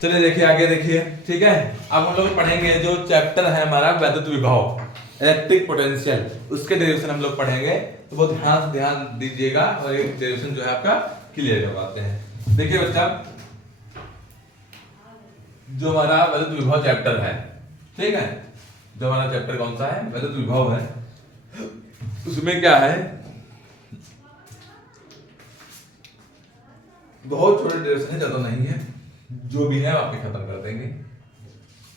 चलिए देखिए आगे देखिए, ठीक है। अब हम लोग पढ़ेंगे जो चैप्टर है हमारा वैद्युत विभव, इलेक्ट्रिक पोटेंशियल, उसके डेरिवेशन हम लोग पढ़ेंगे। तो बहुत ध्यान दीजिएगा और एक डेरिवेशन जो है आपका क्लियर करवाते हैं। देखिए बच्चा, जो हमारा वैद्युत विभव चैप्टर है, ठीक है, जो हमारा चैप्टर कौन सा है, वैद्युत विभव है, उसमें क्या है, बहुत छोटे डेरिवेशन है, ज्यादा नहीं है, जो भी है आपके खत्म कर देंगे।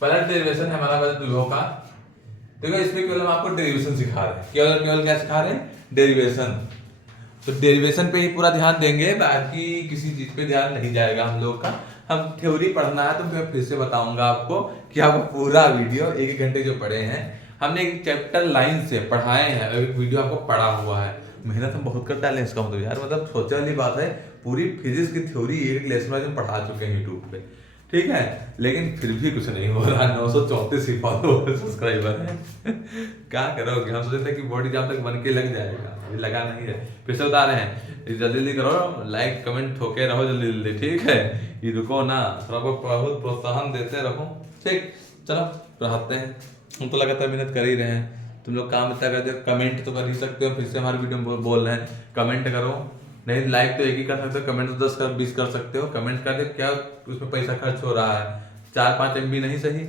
पहला डेरिवेशन है हमारा वैद्युत विभव का। देखो इसमें केवल हम आपको डेरिवेशन सिखा रहे हैं, केवल क्या सिखा रहे हैं, डेरिवेशन। तो डेरिवेशन पे ही पूरा ध्यान देंगे, बाकी किसी चीज पे ध्यान नहीं जाएगा हम लोग का। हम थ्योरी पढ़ना है तो मैं फिर से बताऊंगा आपको कि आप पूरा वीडियो एक घंटे जो पढ़े हैं, हमने एक चैप्टर लाइन से पढ़ाए हैं, एक वीडियो आपको पढ़ा हुआ है। मेहनत हम बहुत करते हैं इसका मतलब यार, मतलब सोचने वाली बात है, पूरी फिजिक्स की थ्योरी एक लेसन में हम पढ़ा चुके हैं यूट्यूब पे, ठीक है। लेकिन फिर भी कुछ नहीं हो रहा, 934 ही फॉलोअर सब्सक्राइबर हैं। क्या करोगे, हम सोचते थे कि बॉडी जब तक बन के लग जाएगा, अभी लगा नहीं है। फिर से बता रहे हैं, जल्दी जल्दी करो, लाइक कमेंट ठोके रहो जल्दी जल्दी, ठीक है। ये रुको ना, थोड़ा बहुत प्रोत्साहन देते रहो, ठीक। चलो पढ़ाते हैं, हम तो लगातार मेहनत कर ही रहे हैं। तुम लोग काम इतना करते हो, कमेंट तो कर ही सकते हो, फिर से हमारे वीडियो में बोल रहे हैं कमेंट करो। नहीं लाइक तो एक ही कर सकते हो, कमेंट तो 10 कर 20 कर सकते हो। कमेंट करके क्या उसमें पैसा खर्च हो रहा है, 4-5 MB नहीं सही,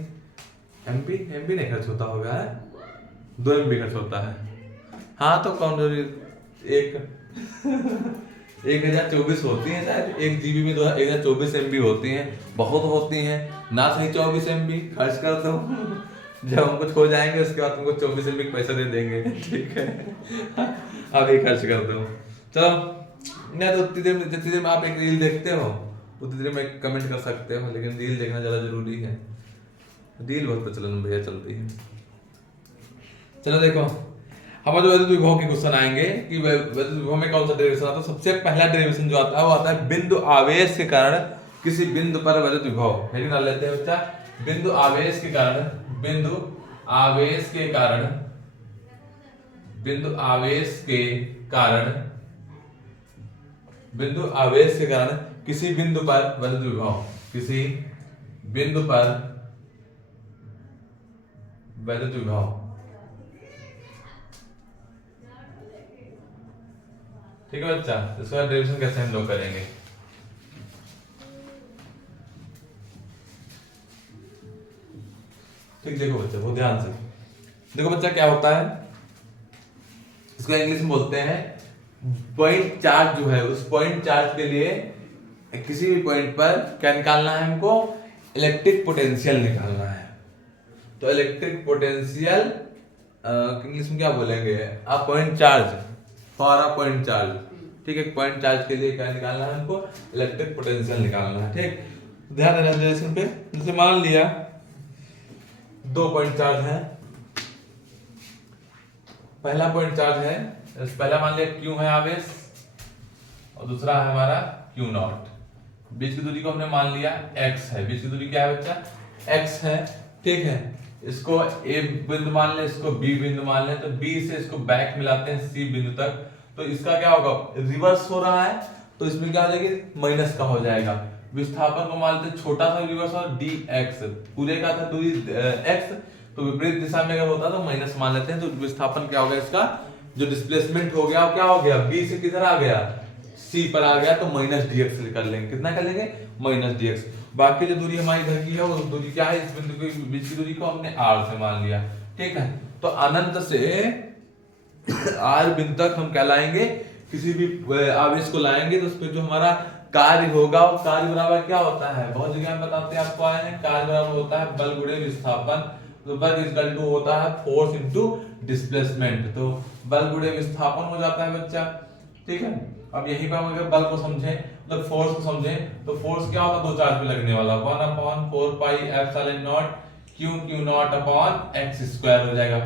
MB नहीं खर्च होता होगा, 2 MB खर्च होता है। हाँ तो कौन एक 1024 होती है शायद, 1 GB में 1024 MB होती हैं, बहुत होती हैं ना सही। 24 MB खर्च कर दो, जब हम कुछ हो जाएंगे उसके बाद तुमको 24 MB पैसा दे देंगे, ठीक है। अभी खर्च कर दो, चलो। नहीं तो जितनी देर में आप एक रील देखते हो उतनी देर में कमेंट कर सकते हो, लेकिन रील देखना ज्यादा जरूरी है, रील बहुत प्रचलन भैया चलती है। चलो देखो, हमारे वैद्युत विभव के क्वेश्चन आएंगे कि वैद्युत विभव में कौन सा डेरिवेशन आता है। सबसे पहला डेरिवेशन जो आता है वो आता है बिंदु आवेश के कारण किसी बिंदु पर वैद्युत विभव। हेडिंग डाल लेते हैं बच्चा, बिंदु आवेश के कारण, बिंदु आवेश के कारण, बिंदु आवेश के कारण, बिंदु आवेश के कारण किसी बिंदु पर वैद्युत विभव, किसी बिंदु पर वैद्युत विभव, ठीक है बच्चा। इसका डेरिवेशन कैसे हम लोग करेंगे, ठीक। देखो बच्चा बहुत ध्यान से देखो बच्चा, क्या होता है, इसको इंग्लिश में बोलते हैं पॉइंट चार्ज। जो है उस पॉइंट चार्ज के लिए किसी भी पॉइंट पर क्या निकालना है हमको, इलेक्ट्रिक पोटेंशियल निकालना है। तो इलेक्ट्रिक पोटेंशियल इंग्लिश में क्या बोलेंगे आप, point charge, for a point charge, ठीक है। पॉइंट चार्ज के लिए क्या निकालना है हमको, इलेक्ट्रिक पोटेंशियल निकालना है, ठीक। ध्यान देना डेरिवेशन पे। जैसे मान लिया 2 पॉइंट चार्ज है, पहला पॉइंट चार्ज है, पहला मान लिया Q है आवेश और दूसरा है हमारा Q नॉट। बीच की दूरी को हमने मान लिया x है, बीच की दूरी क्या है बच्चा, x है, ठीक है। इसको A बिंदु मान ले, इसको B बिंदु मान ले, तो B से इसको बैक मिलाते हैं C बिंदु तक, तो इसका क्या होगा, रिवर्स हो रहा है, तो इसमें क्या हो जाएगी, माइनस का हो जाएगा। विस्थापन को मान लेते छोटा सा रिवर्स और dx, पूरे का था दूरी x, तो विपरीत दिशा में अगर होता तो माइनस मान लेते हैं। तो विस्थापन क्या होगा, इसका जो डिस्प्लेसमेंट हो गया क्या हो गया, B से किधर आ गया, C पर आ गया, तो माइनस dx कर लेंगे। कितना कर लेंगे, माइनस dx। बाकी जो दूरी हमारी इधर की है वो दूरी क्या है, इस बिंदु के बीच की दूरी को हमने r से मान लिया, ठीक है। तो अनंत से r बिंदु तक हम क्या लाएंगे, किसी भी आवेश को लाएंगे तो उस पर जो हमारा कार्य होगा, वो कार्य बराबर क्या होता है, बहुत जगह हम बताते हैं आपको आए हैं, कार्य बराबर होता है बल गुणे विस्थापन। तो बल इक्वल टू होता है फोर्स इनटू डिस्प्लेसमेंट, तो बल गुणे विस्थापन हो जाता है बच्चा, ठीक है। अब यहीं पर हम अगर बल को समझें तो फोर्स को समझें, तो फोर्स क्या होता है, 2 चार्ज पे लगने वाला, 1/4 pi epsilon nought Q not upon x square हो जाएगा।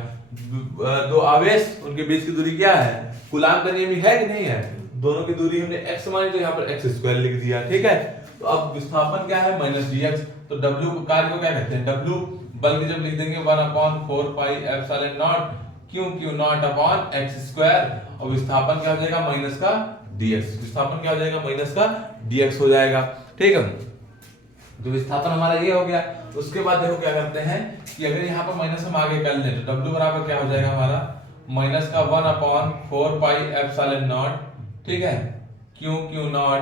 2 आवेश, उनके बीच की दूरी क्या है, कूलाम का नियम है कि नहीं है, दोनों की दूरी हमने x मानी, तो यहाँ पर x स्क्वायर लिख दिया, ठीक है। तो अब विस्थापन क्या है, माइनस dx, तो w को कार्य को क्या कहते हैं, w, बल की जब लिख देंगे 1/4 pi epsilon nought Q not upon x square, और विस्थापन क्या हो जाएगा, माइनस का dx, विस्थापन क्या हो जाएगा, माइनस का dx हो जाएगा, ठीक है। तो विस्थापन हमारा ये हो गया। उसके बाद देखो क्या करते हैं कि अगर यहाँ पर माइनस हम आगे कर लें तो W बराबर क्या हो जाएगा हमारा माइनस का 1/4 पाई एप्सिलॉन नॉट, ठीक है, Q नॉट,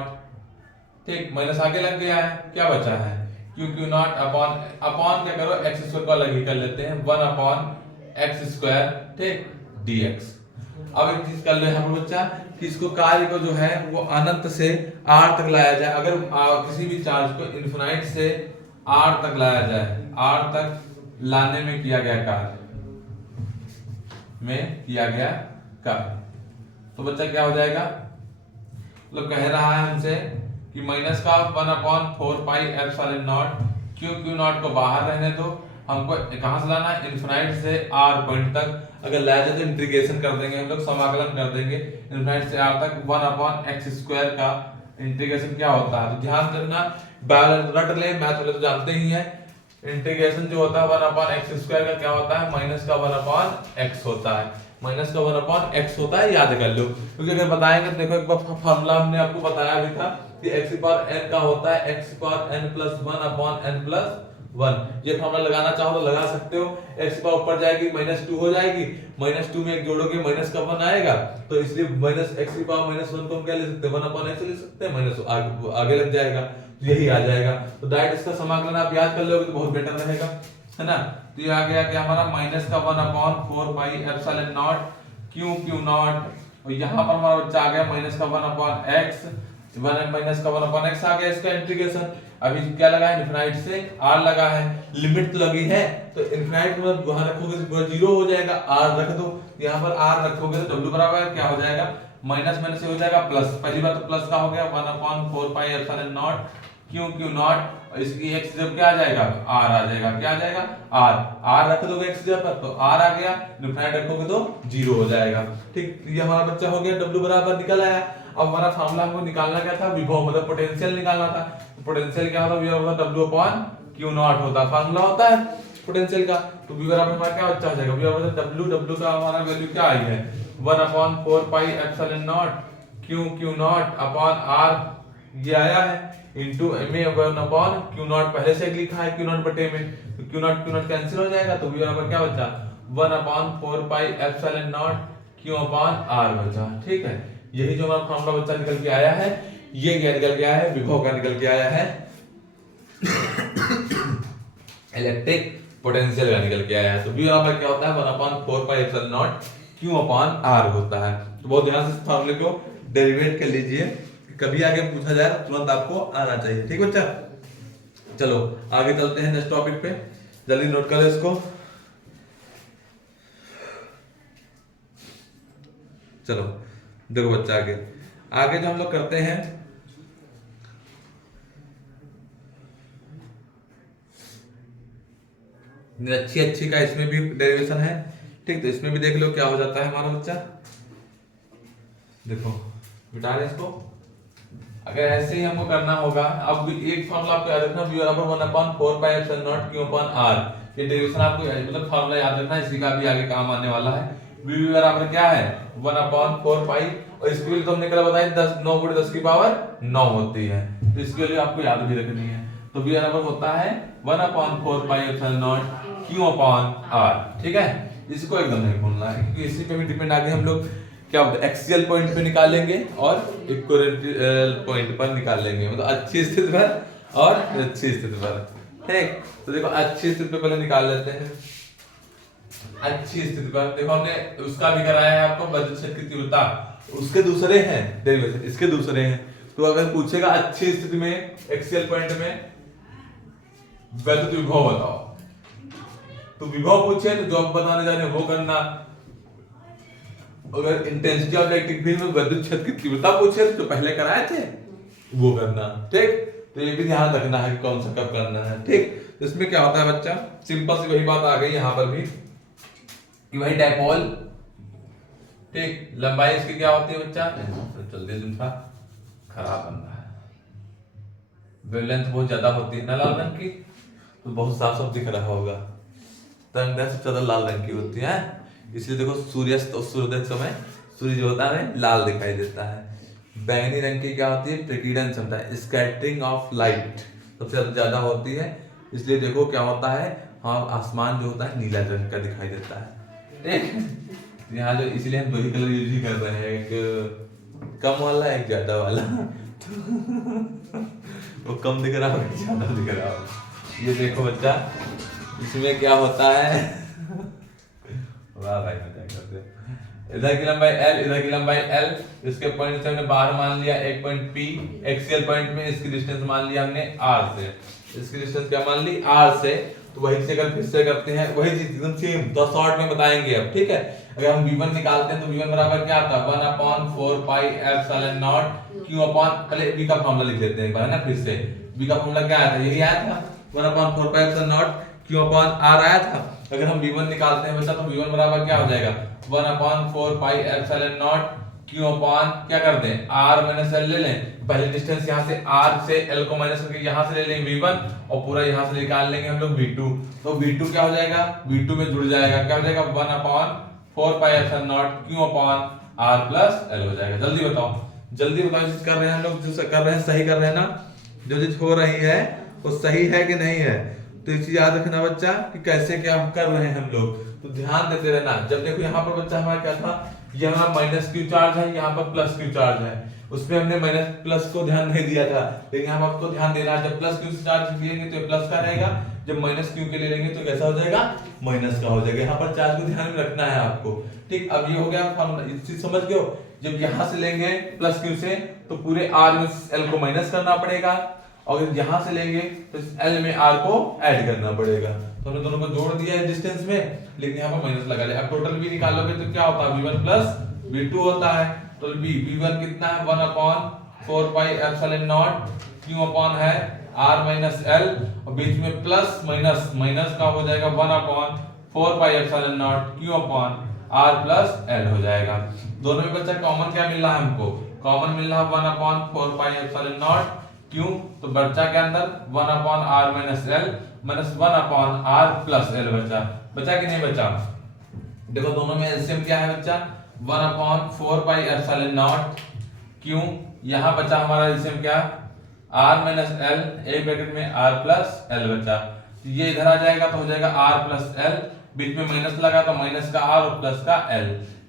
ठीक, माइनस आगे लग गया है, क्या बचा है Q नॉट अपॉन क्या करो एक्स स्क्वायर को अलग ही कर लेते हैं 1/x², ठीक, dx। अब एक चीज कर लो यहाँ पर बच्चा कि इसको कार्य को जो है वो अनंत से r तक लाया जाए। अगर किसी भी चार्ज को इन्फिनाइट से r तक लाया जाए, r तक लाने में किया गया कार्य तो बच्चा क्या हो जाएगा, मतलब कह रहा है हमसे कि माइनस का 1/4 pi epsilon nought Q not को बाहर रहने दो, हमको कहां से लाना है इन्फिनाइट से r पॉइंट तक। अगर लाया जाए तो इंटीग्रेशन कर देंगे हम लोग, समाकलन कर देंगे इन्फिनाइट से r तक 1/x² का इंटीग्रेशन क्या होता है। तो ध्यान रखना, रट ले, मैथ वाले तो जानते ही हैं, इंटीग्रेशन जो होता है 1/x² का क्या होता है माइनस का 1/x होता है, माइनस का 1/x होता है, याद कर लो। क्योंकि अगर बताएंगे तो देखो एक बार फॉर्मूला हमने आपको बताया भी था कि x⁴n का होता है x⁴n + 1/n + 1। ये फॉर्मूला लगाना चाहो तो लगा सकते हो। x पर ऊपर जाएगी -2 हो जाएगी, -2 में एक जोड़ोगे माइनस का 1 आएगा, तो इसलिए -x⁴ -1 को हम क्या ले सकते हैं 1/x ले सकते हैं, माइनस आगे लग जाएगा तो यही आ जाएगा। तो डायरेक्ट इसका समाकलन आप याद कर लोगे तो बहुत बेटर रहेगा, है ना। तो ये आ गया कि हमारा माइनस का 1/4 pi epsilon nought Q not, और यहाँ पर हमारा बच्चा आ गया माइनस का 1/x, माइनस का 1/x आ गया। इसका इंटीग्रेशन अभी क्या लगा है इनफिनाइट से r लगा है, लिमिट तो लगी है, तो इनफिनाइट में वहां रखोगे तो 0 हो जाएगा, r रख दो, यहाँ पर r रखोगे तो w बराबर क्या हो जाएगा माइनस माइनस से हो जाएगा प्लस। पहली बार तो प्लस का हो गया 1/4 pi epsilon nought Q not, और इसकी x जब क्या आ जाएगा r आ जाएगा, क्या आ जाएगा r रख दोगे x जगह पर तो r आ गया, इनफिनाइट रखोगे तो 0 हो जाएगा, ठीक। ये हमारा बच्चा हो गया, w बराबर निकल आया। अब हमारा फार्मूला हमको निकालना क्या था, विभव मतलब पोटेंशियल निकालना था। पोटेंशियल क्या होता है, v बराबर W/Q नॉट होता है, फार्मूला होता है पोटेंशियल का। तो v बराबर हमारा क्या बच्चा हो जाएगा, v बराबर W का हमारा वैल्यू क्या आई है 1/4 pi epsilon nought Q not upon r, ये आया है, इनटू m 1/Q नॉट पहले से लिखा है Q नॉट बटे में, तो Q नॉट कैंसिल हो जाएगा, तो v बराबर क्या बचा 1/4 पाई एप्सिलॉन नॉट Q/r बचा, ठीक है। यही जो हमारा फार्मूला बच्चा निकल के आया है, ये क्या निकल के आया है, विभव का निकल के आया है, इलेक्ट्रिक पोटेंशियल का निकल के आया है। तो v बराबर क्या होता है 1/4 पाई एप्सिलॉन नॉट Q/r होता है। तो बहुत ध्यान से इस फार्मूले को डेरिवेट कर लीजिए, कभी आगे पूछा जाए तुरंत आपको आना चाहिए, ठीक बच्चा। चलो आगे चलते हैं नेक्स्ट टॉपिक पे, जल्दी नोट कर लो इसको। चलो देखो बच्चा आगे जो हम लोग करते हैं, अच्छी का इसमें भी डेरिवेशन है, ठीक। तो इसमें भी देख लो क्या हो जाता है हमारा बच्चा, देखो मिटा रहे इसको। अगर ऐसे ही हमको करना होगा, अब एक फॉर्मूला आपको याद रखना, v बराबर 1/4 पाई एप्सिलॉन नॉट Q/r, ये डेरिवेशन आपको मतलब फॉर्मूला याद रखना, इसी का भी आगे काम आने वाला है। v बराबर क्या है 1/4 पाई, और इसकी वैल्यू तो हमने कल बताया 9 × 10⁹ होती है, तो इसकी वैल्यू आपको याद भी रखनी है। तो v बराबर होता है 1/4 पाई एप्सिलॉन नॉट Q/r, ठीक है। इसको एकदम नहीं भूलना है, क्योंकि इसी पे भी डिपेंड आगे हम लोग क्या होता है एक्सियल पॉइंट पे निकालेंगे और इक्विलेटरल पॉइंट पर निकालेंगे, मतलब अच्छी स्थिति पर और अच्छी स्थिति पर, ठीक। तो देखो अच्छी स्थिति पे पहले निकाल लेते हैं। अच्छी स्थिति पर देखो हमने उसका भी कराया है आपको, विद्युत क्षेत्र की तीव्रता, उसके दूसरे हैं डेरिवेशन, इसके दूसरे हैं। तो अगर पूछेगा अच्छी स्थिति में एक्सियल पॉइंट में विद्युत विभव बताओ, तो विभव पूछे तो जो आप बताने जा रहे हैं वो करना। अगर इंटेंसिटी ऑफ इलेक्ट्रिक फील्ड में विद्युत क्षेत्र की तीव्रता पूछे तो जो पहले कराए थे वो करना, ठीक। तो ये भी ध्यान रखना है कि कौन सा कब करना है, ठीक। तो इसमें क्या होता है बच्चा, सिंपल सी वही बात आ गई यहाँ पर भी कि वही डायपोल, ठीक, लंबाई इसकी क्या होती है बच्चा, जल्दी दूसरा खराब बन रहा है, वेवलेंथ बहुत ज्यादा होती है ना लाल रंग की, तो बहुत साफ साफ दिख रहा होगा, तरंगदैर्घ्य सबसे ज्यादा लाल रंग की होती है, इसलिए देखो सूर्यास्त और सूर्योदय के समय सूर्य जो होता है लाल दिखाई देता है। बैंगनी रंग की क्या होती है, प्रकीर्णन क्षमता, स्कैटरिंग ऑफ लाइट, सबसे ज्यादा होती है, इसलिए देखो क्या होता है, हाँ आसमान जो होता है नीला रंग का दिखाई देता है, ठीक। यहाँ जो इसलिए हम दो ही कलर यूज ही कर रहे हैं, एक कम वाला एक ज्यादा वाला। वो कम दिख रहा है ज्यादा दिख रहा है। ये देखो बच्चा, इसमें क्या होता है, वाह भाई मजा करते। इधर की लंबाई L, इधर की लंबाई L, इसके पॉइंट से हमने बाहर मान लिया एक पॉइंट P, एक्सियल पॉइंट में इसकी डिस्टेंस मान लिया हमने R से, इसकी डिस्टेंस क्या मान ली R से। तो वही से अगर फिर से करते हैं वही चीज एकदम सेम, तो शॉर्ट में बताएंगे अब, ठीक है। अगर हम v1 निकालते हैं तो v1 बराबर क्या आता है, 1/4 pi epsilon nought q upon, पहले v का फार्मूला लिख लेते हैं एक बार, है ना। फिर से v का फार्मूला क्या आया था, यही आया था, 1/4 pi epsilon nought q upon r आया था। अगर हम v1 निकालते हैं बच्चा तो v1 बराबर क्या हो जाएगा, 1/4 pi epsilon nought q upon क्या कर दें, r माइनस l ले लें। पहले डिस्टेंस यहाँ से r से l को माइनस करके यहाँ से ले लेंगे v1, और पूरा यहाँ से निकाल लेंगे हम लोग v2। तो v2 क्या हो जाएगा, v2 में जुड़ जाएगा, क्या हो जाएगा, 1/4 pi epsilon nought q upon r plus l हो जाएगा। जल्दी बताओ, जल्दी बताओ, चीज कर रहे हैं हम लोग, जो कर रहे हैं सही कर रहे हैं ना, जो चीज हो रही है वो सही है कि नहीं है। तो इस चीज याद रखना बच्चा कि कैसे क्या कर रहे हैं हम लोग, तो ध्यान देते रहना। जब देखो यहाँ पर बच्चा हमारा क्या था, ये हमारा माइनस क्यू चार्ज है, यहाँ पर प्लस क्यू चार्ज है, उसमें हमने माइनस प्लस को ध्यान नहीं दिया था, लेकिन हम आपको ध्यान देना है। जब प्लस क्यू से चार्ज लेंगे तो ये प्लस का रहेगा, जब माइनस क्यू के लिए लेंगे तो कैसा हो जाएगा, माइनस का हो जाएगा। यहाँ पर चार्ज को ध्यान में रखना है आपको, ठीक। अब ये हो गया फॉर्मूला, इस चीज समझ गए हो। जब यहाँ से लेंगे प्लस क्यू से तो पूरे r में l को माइनस करना पड़ेगा, और यहाँ से लेंगे तो l में r को ऐड करना पड़ेगा। तो हमने दोनों को जोड़ दिया है डिस्टेंस में, लेकिन यहाँ पर माइनस लगा लिया। अब टोटल भी निकालोगे तो क्या होता है, v1 प्लस v2 होता है। तो v1 कितना है, 1/4 pi epsilon nought q upon है r माइनस l, और बीच में प्लस माइनस, माइनस का हो जाएगा 1/4 pi epsilon nought q upon r plus l हो जाएगा। दोनों में बच्चा कॉमन क्या मिल रहा है हमको, कॉमन मिल रहा है 1/4 पाई एप्सिलॉन नॉट q, तो बच्चा के अंदर 1/r minus l minus 1/r plus l बचा, बचा कि नहीं बचा। देखो दोनों में एलसीएम क्या है बच्चा, 1/4 पाई एप्सिलॉन नॉट q, यहाँ बचा हमारा एलसीएम क्या, r माइनस l, एक ब्रैकेट में r प्लस l बचा। ये इधर आ जाएगा तो हो जाएगा r प्लस l, बीच में माइनस लगा तो माइनस का r और प्लस का l।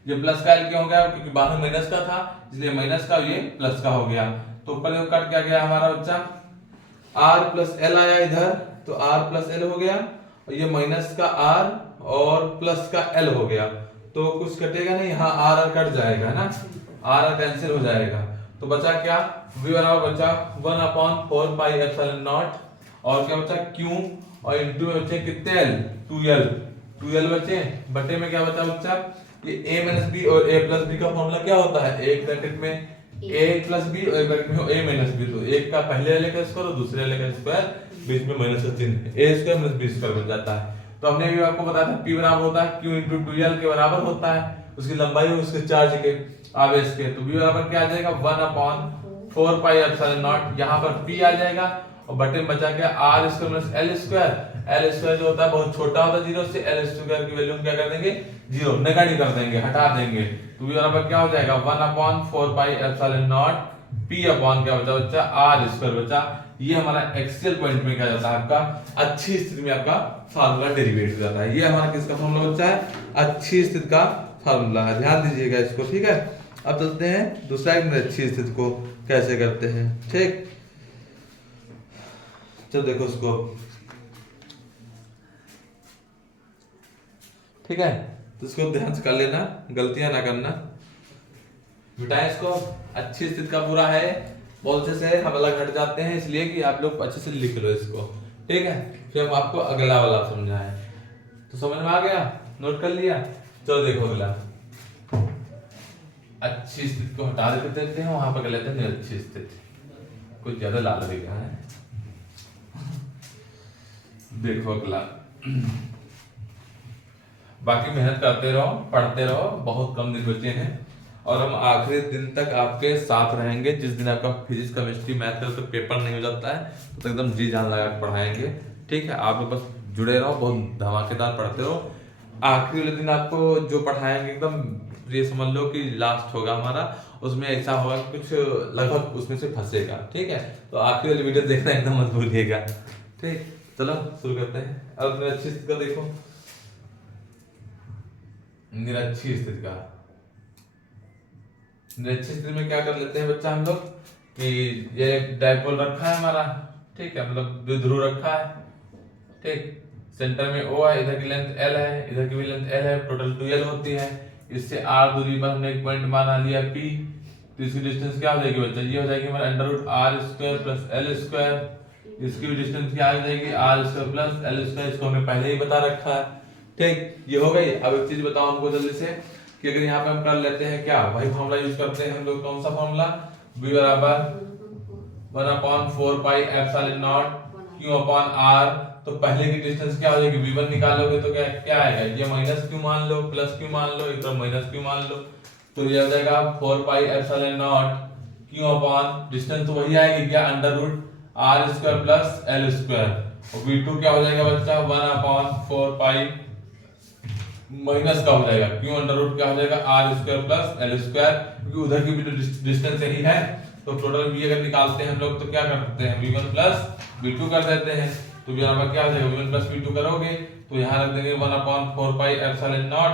ये प्लस का l क्यों हो गया, क्योंकि बाद में माइनस का था, इसलिए माइनस का ये प्लस का हो गया। तो ऊपर देखो कट क्या गया हमारा बच्चा, r प्लस l आया इधर, तो r प्लस l हो गया, और ये माइनस का r और प्लस का l हो गया, तो कुछ कटेगा नहीं, यहाँ r कट जाएगा ना, r कैंसिल हो जाएगा। तो बचा क्या, v बराबर बचा 1/4 पाई एप्सिलॉन नॉट, और क्या बचा q, और इनटू में बचे कितने l, 2l बचे, बटे में क्या बचा बच्चा, ये a माइनस b और a प्लस b का फॉर्मूला क्या होता है, एक ब्रैकेट में a प्लस b और एक ब्रैकेट में a माइनस b, तो एक का पहले वाले का स्क्वायर और दूसरे वाले का स्क्वायर, बीच में माइनस का चिन्ह, a square minus b square बन जाता है। तो हमने भी आपको बताया था p बराबर होता है q इनटू 2l के बराबर होता है, उसकी लंबाई और उसके चार्ज के आवेश के। तो v बराबर क्या आ जाएगा, 1/4 पाई एप्सिलॉन नॉट, यहाँ पर p आ जाएगा, और बटे में बचा क्या, r square minus l square. l square जो होता है बहुत छोटा होता है जीरो से, l स्क्वायर की वैल्यू हम क्या कर देंगे, जीरो, नेगेटिव कर देंगे, हटा देंगे। तो v बराबर क्या हो जाएगा, 1/4 pi epsilon not p upon क्या बचा बच्चा, r स्क्वायर बचा। ये हमारा एक्सियल पॉइंट में क्या जाता है, आपका अच्छी स्थिति में आपका फार्मूला डेरिवेट हो जाता है। ये हमारा किसका फार्मूला बच्चा है, अच्छी स्थिति का फार्मूला है, ध्यान दीजिएगा इसको, ठीक है। अब चलते हैं दूसरा एक में अच्छी स्थिति को कैसे करते हैं, ठीक। चलो देखो उसको, ठीक है, तो इसको ध्यान से कर लेना, गलतियां ना करना। बेटा इसको अच्छी स्थिति का पूरा है, बोलते से हम अलग हट जाते हैं, इसलिए कि आप लोग अच्छे से लिख लो इसको, ठीक है। फिर हम आपको अगला वाला समझाएं, तो समझ में आ गया, नोट कर लिया। चलो देखो अगला, अच्छी स्थिति को हटा देते हैं, वहां पर कर लेते हैं अच्छी स्थिति, कुछ ज्यादा लाल दिख रहा है। देखो अगला, बाकी मेहनत करते रहो, पढ़ते रहो, बहुत कम दिन बचे हैं, और हम आखिरी दिन तक आपके साथ रहेंगे। जिस दिन आपका फिजिक्स केमिस्ट्री मैथ का तो पेपर नहीं हो जाता है तो एकदम जी जान लगा के पढ़ाएंगे, ठीक है। आप लोग बस जुड़े रहो, बहुत धमाकेदार पढ़ते रहो। आखिरी वाले दिन आपको जो पढ़ाएंगे एकदम तो ये समझ लो कि लास्ट होगा हमारा, उसमें ऐसा होगा कि कुछ लगभग उसमें से फंसेगा। ठीक है, तो आखिरी वाली वीडियो देखना एकदम मत भूलिएगा। ठीक, चलो शुरू करते हैं। अब निरक्षी स्थिति का देखो, निरक्षी स्थिति का, निरक्षी स्थिति में क्या कर लेते हैं बच्चा हम लोग कि ये एक डायपोल रखा है हमारा, ठीक है, मतलब द्विध्रुव रखा है। ठीक, सेंटर में O है, इधर की लेंथ L है, इधर की भी लेंथ L है, टोटल 2L होती है। इससे R दूरी पर हमने एक पॉइंट मान लिया P, तो इसकी डिस्टेंस क्या हो जाएगी बच्चा, ये हो जाएगी हमारा under root R square plus L square. इसकी भी डिस्टेंस क्या हो जाएगी, R square plus L square, इसको हमने पहले ही बता रखा है। ठीक, ये हो गई। अब एक चीज बताओ हमको जल्दी से कि अगर यहाँ पे हम कर लेते हैं क्या, वही फॉर्मूला यूज करते हैं हम लोग। कौन सा फॉर्मूला, V बराबर 1/4 pi epsilon nought Q upon R। तो पहले की डिस्टेंस क्या हो जाएगी, V1 निकालोगे तो क्या क्या आएगा, ये माइनस Q मान लो, प्लस Q मान लो, एक तरफ माइनस Q मान लो, तो ये हो जाएगा 4 pi epsilon nought Q upon distance तो वही आएगी क्या, under root R square plus L square. और V2 क्या हो जाएगा बच्चा, 1/4 पाई माइनस का हो जाएगा Q अंडर रूट क्या हो जाएगा, R square plus L square, क्योंकि उधर की भी डिस्टेंस यही है। तो टोटल V अगर निकालते हैं हम लोग तो क्या कर सकते हैं, V1 प्लस V2 कर देते हैं। तो बराबर क्या हो जाएगा, V1 प्लस V2 करोगे तो यहाँ रख देंगे 1/4 pi epsilon nought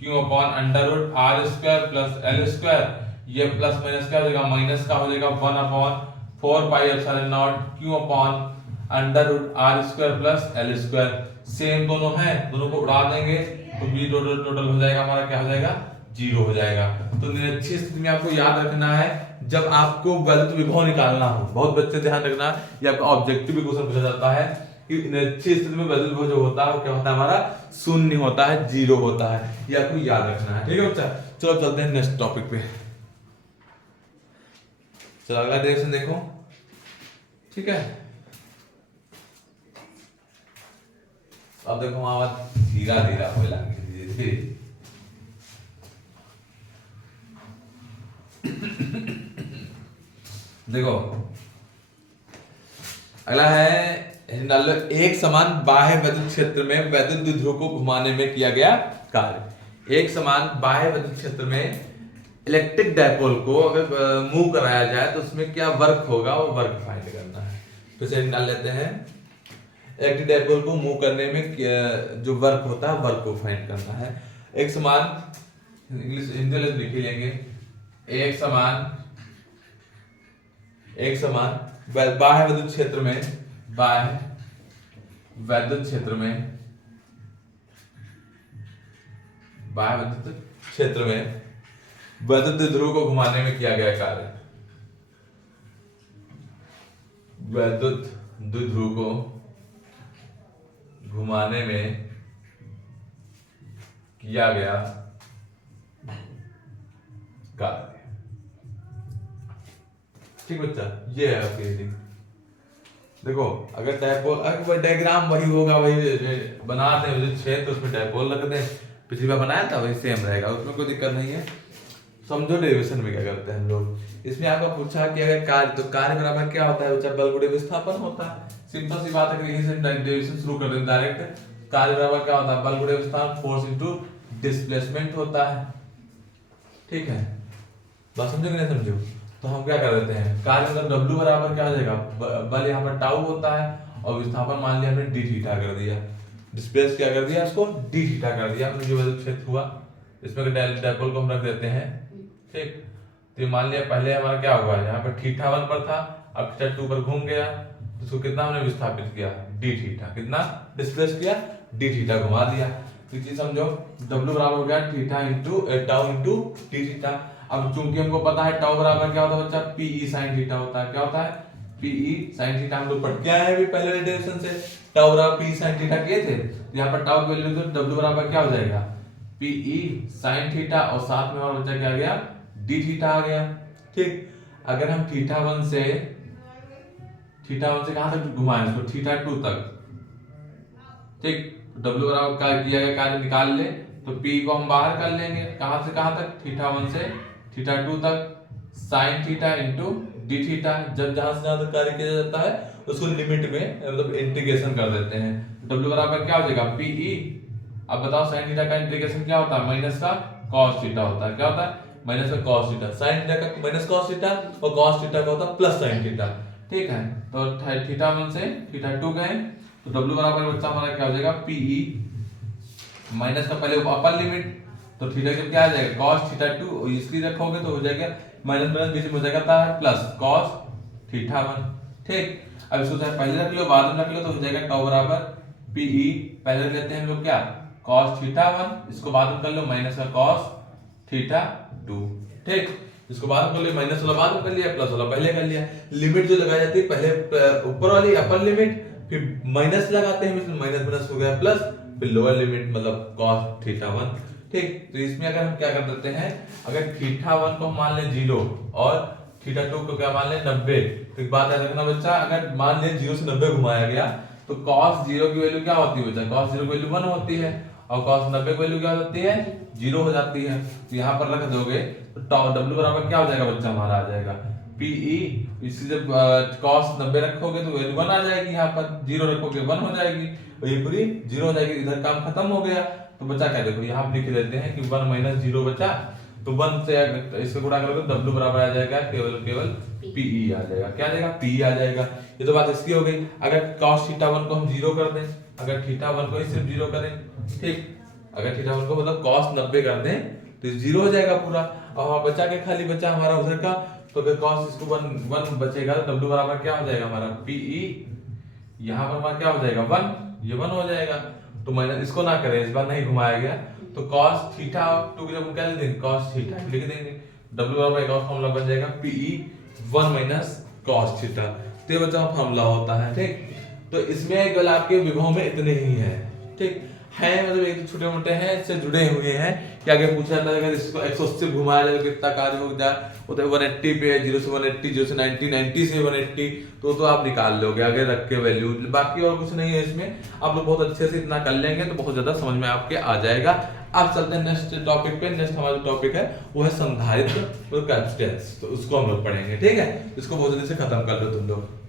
Q upon under root R square plus L square. ये प्लस माइनस क्या हो जाएगा, माइनस का हो जाएगा 1/4 pi epsilon nought Q upon under root R square plus L square. Same दोनों हैं, दोनों को उड़ा देंगे तो V टोटल हो जाएगा हमारा, क्या हो जाएगा, 0 हो जाएगा। तो निरक्षी स्थिति में आपको याद रखना है, जब आपको वैद्युत विभव निकालना हो, बहुत बच्चे ध्यान रखना, ये आपका ऑब्जेक्टिव क्वेश्चन पूछा जाता है कि निरक्षी स्थिति में वैद्युत विभव जो होता है वो क्या होता है हमारा, शून्य होता है, 0 होता है। ये आपको याद रखना है। ठीक है बच्चा, चलो चलते हैं नेक्स्ट टॉपिक पे। चलो अगला डायरेक्शन देखो। ठीक है, अब देखो हमारा धीरा धीरा हो लगे धीरे धीरे। देखो अगला है, डाल लो, एक समान बाह्य विद्युत क्षेत्र में वैद्युत द्विध्रुव को घुमाने में किया गया कार्य। एक समान बाह्य विद्युत क्षेत्र में इलेक्ट्रिक डायपोल को अगर मूव कराया जाए तो उसमें क्या वर्क होगा, वो वर्क फाइंड करना है। तो इसे डाल लेते हैं, इलेक्ट्रिक डायपोल को मूव करने में जो वर्क होता है वर्क को फाइंड करना है। एक समान, इंग्लिश हिंदी में लिख लेंगे, एक समान बाह्य विद्युत क्षेत्र में, बाह्य विद्युत क्षेत्र में, बाह्य विद्युत क्षेत्र में वैद्युत द्विध्रुव को घुमाने में किया गया कार्य। वैद्युत द्विध्रुव को घुमाने में किया गया कार्य। ठीक बच्चा, ये है आपकी रीडिंग। देखो अगर डायपोल, अगर डायग्राम वही होगा, वही बनाते हैं विद्युत क्षेत्र, उसमें डायपोल रख दें, पिछली बार बनाया था वही सेम रहेगा, उसमें कोई दिक्कत नहीं है। समझो डेरिवेशन में क्या करते हैं हम लोग। इसमें आपका पूछा कि अगर कार्य, तो कार्य बराबर क्या होता है बच्चा, बल गुणे विस्थापन होता है। सिंपल सी बात है कि यहीं से डेरिवेशन शुरू कर दें डायरेक्ट। कार्य बराबर क्या होता है, बल गुणे विस्थापन, फोर्स इनटू डिस्प्लेसमेंट होता है। ठीक है, बात समझो कि नहीं समझो। तो हम क्या कर देते हैं, कार्य मतलब W बराबर क्या हो जाएगा, बल यहाँ पर टाउ होता है और विस्थापन मान लिया हमने d थीटा कर दिया, डिस्प्लेस क्या कर दिया, इसको d थीटा कर दिया, जो वैद्युत क्षेत्र हुआ। इसमें डायपोल को हम रख देते हैं। ठीक, तो मान लिया पहले हमारा क्या होगा, यहाँ पर थीटा 1 पर था, अब थीटा 2 पर घूम गया, तो इसको कितना हमने विस्थापित किया, d थीटा, कितना डिस्प्लेस किया, d थीटा घुमा दिया। तो चीज समझो, W बराबर हो गया theta into tau into d theta. अब चूंकि हमको पता है टाउ बराबर क्या होता है बच्चा, PE sin थीटा होता है। क्या होता है, PE sin थीटा, हम लोग पढ़ के आए हैं अभी पहले डेरिवेशन से, टाउ बराबर PE sin थीटा किए थे। तो यहाँ पर टाउ की वैल्यू तो W बराबर क्या हो जाएगा, PE sin थीटा, और साथ में हमारा बच्चा क्या आ गया, d थीटा आ गया। ठीक, अगर हम थीटा 1 से कहां तक घुमाएं इसको, थीटा 2 तक। ठीक, W बराबर क्या किया गया, कार्य निकाल ले, तो P को हम बाहर कर लेंगे, कहां से कहां तक, थीटा 1 से थीटा 2 तक, sin theta into d theta. जब जहां से जहां तक कार्य किया जाता है उसको लिमिट में मतलब इंटीग्रेशन कर देते हैं। W बराबर क्या हो जाएगा, PE। अब बताओ sin थीटा का इंटीग्रेशन क्या होता है, माइनस का कॉस थीटा होता है। क्या होता है? माइनस का कॉस थीटा। साइन थीटा का माइनस कॉस थीटा और कॉस थीटा का होता है प्लस साइन थीटा। ठीक है, तो थीटा 1 से थीटा 2 गए तो W बराबर बच्चा हमारा क्या हो जाएगा PE माइनस का पहले अपर लिमिट, तो थीटा जब क्या आ जाएगा cos थीटा 2, इसकी रखोगे तो हो जाएगा माइनस माइनस बीच में हो जाएगा प्लस cos थीटा 1। ठीक, अब इसको चाहे पहले रख लो बाद में रख लो तो हो जाएगा tau बराबर PE, पहले रख लेते हैं हम लोग क्या cos थीटा 1, इसको बाद में कर लो माइनस का cos थीटा 2। ठीक, इसको बाद में कर लिया, माइनस वाला बाद में कर लिया, प्लस वाला पहले कर लिया। लिमिट जो लगाई जाती है पहले ऊपर वाली अपर लिमिट, फिर माइनस लगाते हैं, इसमें माइनस माइनस हो गया प्लस, फिर लोअर लिमिट मतलब cos थीटा 1। ठीक, तो इसमें अगर हम क्या कर देते हैं, अगर थीटा 1 को हम मान लें 0 और थीटा 2 को क्या मान लें 90, तो एक बात याद रखना बच्चा, अगर मान लें 0 से 90 घुमाया गया तो cos 0 की वैल्यू क्या होती है बच्चा, cos 0 की वैल्यू 1 होती है और cos 90 की वैल्यू क्या होती है 0 हो जाती है। तो यहाँ पर रख दोगे तो W बराबर क्या हो जाएगा बच्चा हमारा आ जाएगा PE, इसी जब cos 90 रखोगे तो वैल्यू 1 आ जाएगी, यहाँ पर 0 रखोगे 1 हो जाएगी और ये पूरी 0 हो जाएगी, इधर काम खत्म हो गया। तो बच्चा क्या देखो यहाँ पे लिख देते हैं कि 1 माइनस 0 बचा, तो 1 से इसको गुणा करोगे तो W बराबर आ जाएगा केवल PE आ जाएगा। क्या आ जाएगा PE आ जाएगा। ये तो बात इसकी हो गई। अगर cos थीटा 1 को हम 0 कर दें, अगर थीटा 1 को ही सिर्फ 0 करें, ठीक, अगर थीटा 1 को मतलब cos 90 कर दें तो 0 हो जाएगा पूरा, और वहां बचा के खाली बचा हमारा उधर का, तो अगर cos इसको 1 बचेगा तो W बराबर क्या हो जाएगा हमारा PE, यहाँ पर हमारा क्या हो जाएगा 1, ये 1 हो जाएगा। तो माइनस इसको ना करें, इस बार नहीं घुमाया गया, तो cos थीटा 2 की जब हम क्या लिख देंगे cos थीटा लिख देंगे, W बराबर एक और फॉर्मूला बन जाएगा PE 1 माइनस cos थीटा। तो ये बच्चा फॉर्मूला होता है। ठीक, तो इसमें केवल आपके विभव में इतने ही है। ठीक है, मतलब एक छोटे मोटे हैं, इससे जुड़े हुए हैं कि आगे पूछा जाता है अगर इसको 180 घुमाया जाए तो कितना कार्य हो जाए, वो तो 180 पे 0 से 180, 0 से 90, 90 से 180, तो आप निकाल लोगे आगे रख के वैल्यू। बाकी और कुछ नहीं है इसमें, आप लोग बहुत अच्छे से इतना कर लेंगे तो बहुत ज्यादा समझ में आपके आ जाएगा। अब चलते हैं नेक्स्ट टॉपिक पे। नेक्स्ट हमारा टॉपिक है वो है संधारित्र और कैपेसिटेंस, तो उसको हम लोग पढ़ेंगे। ठीक है, इसको बहुत जल्दी से खत्म कर लो तुम लोग।